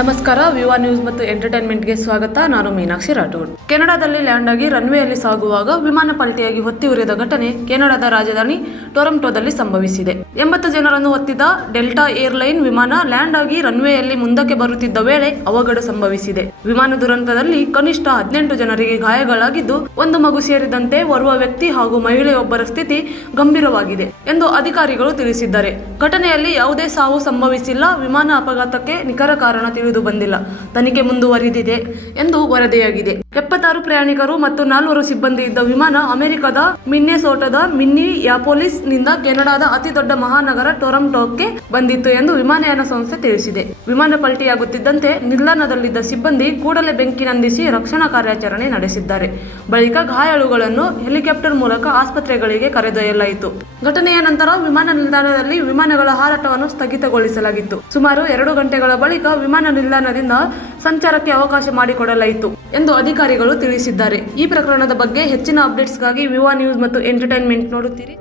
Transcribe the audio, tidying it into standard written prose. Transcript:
ನಮಸ್ಕಾರ, ವಿವಾ ನ್ಯೂಸ್ ಮತ್ತು ಎಂಟರ್ಟೈನ್ಮೆಂಟ್ಗೆ ಸ್ವಾಗತ. ನಾನು ಮೀನಾಕ್ಷಿ ರಾಠೋಡ್. ಕೆನಡಾದಲ್ಲಿ ಲ್ಯಾಂಡ್ ಆಗಿ ರನ್ವೇಯಲ್ಲಿ ಸಾಗುವಾಗ ವಿಮಾನ ಪಲ್ಟಿಯಾಗಿ ಹೊತ್ತಿ ಉರಿದ ಘಟನೆ ಕೆನಡಾದ ರಾಜಧಾನಿ ಟೊರಂಟೊದಲ್ಲಿ ಸಂಭವಿಸಿದೆ. 80 ಜನರನ್ನು ಹೊತ್ತಿದ್ದ ಡೆಲ್ಟಾ ಏರ್ಲೈನ್ ವಿಮಾನ ಲ್ಯಾಂಡ್ ಆಗಿ ರನ್ವೇಯಲ್ಲಿ ಮುಂದಕ್ಕೆ ಬರುತ್ತಿದ್ದ ವೇಳೆ ಅವಘಡ ಸಂಭವಿಸಿದೆ. ವಿಮಾನ ದುರಂತದಲ್ಲಿ ಕನಿಷ್ಠ 18 ಜನರಿಗೆ ಗಾಯಗಳಾಗಿದ್ದು, ಒಂದು ಮಗು ಸೇರಿದಂತೆ ಓರ್ವ ವ್ಯಕ್ತಿ ಹಾಗೂ ಮಹಿಳೆಯೊಬ್ಬರ ಸ್ಥಿತಿ ಗಂಭೀರವಾಗಿದೆ ಎಂದು ಅಧಿಕಾರಿಗಳು ತಿಳಿಸಿದ್ದಾರೆ. ಘಟನೆಯಲ್ಲಿ ಯಾವುದೇ ಸಾವು ಸಂಭವಿಸಿಲ್ಲ. ವಿಮಾನ ಅಪಘಾತಕ್ಕೆ ನಿಖರ ಕಾರಣ ತಿಳಿದು ಬಂದಿಲ್ಲ. ತನಿಖೆ ಮುಂದುವರಿದಿದೆ ಎಂದು ವರದಿಯಾಗಿದೆ. 76 ಪ್ರಯಾಣಿಕರು ಮತ್ತು 4 ಸಿಬ್ಬಂದಿ ಇದ್ದ ವಿಮಾನ ಅಮೆರಿಕದ ಮಿನ್ನೆಸೋಟಾದ ಮಿನ್ನಿಯಾಪೋಲಿಸ್ ನಿಂದ ಕೆನಡಾದ ಅತಿದೊಡ್ಡ ಮಹಾನಗರ ಟೊರಂಟೊಕ್ಕೆ ಬಂದಿತ್ತು ಎಂದು ವಿಮಾನಯಾನ ಸಂಸ್ಥೆ ತಿಳಿಸಿದೆ. ವಿಮಾನ ಪಲ್ಟಿಯಾಗುತ್ತಿದ್ದಂತೆ ನಿಲ್ದಾಣದಲ್ಲಿದ್ದ ಸಿಬ್ಬಂದಿ ಕೂಡಲೇ ಬೆಂಕಿ ನಂದಿಸಿ ರಕ್ಷಣಾ ಕಾರ್ಯಾಚರಣೆ ನಡೆಸಿದ್ದಾರೆ. ಬಳಿಕ ಗಾಯಾಳುಗಳನ್ನು ಹೆಲಿಕಾಪ್ಟರ್ ಮೂಲಕ ಆಸ್ಪತ್ರೆಗಳಿಗೆ ಕರೆದೊಯ್ಯಲಾಯಿತು. ಘಟನೆಯ ನಂತರ ವಿಮಾನ ನಿಲ್ದಾಣದಲ್ಲಿ ವಿಮಾನಗಳ ಹಾರಾಟವನ್ನು ಸ್ಥಗಿತಗೊಳಿಸಲಾಗಿತ್ತು. ಸುಮಾರು 2 ಗಂಟೆಗಳ ಬಳಿಕ ವಿಮಾನ ನಿಲ್ದಾಣದಿಂದ ಸಂಚಾರಕ್ಕೆ ಅವಕಾಶ ಮಾಡಿಕೊಡಲಾಯಿತು ಎಂದು ಅಧಿಕಾರಿಗಳು ತಿಳಿಸಿದ್ದಾರೆ. ಈ ಪ್ರಕರಣದ ಬಗ್ಗೆ ಹೆಚ್ಚಿನ ಅಪ್ಡೇಟ್ಸ್ಗಾಗಿ ವಿವಾ ನ್ಯೂಸ್ ಮತ್ತು ಎಂಟರ್ಟೈನ್ಮೆಂಟ್ ನೋಡುತ್ತೀರಿ.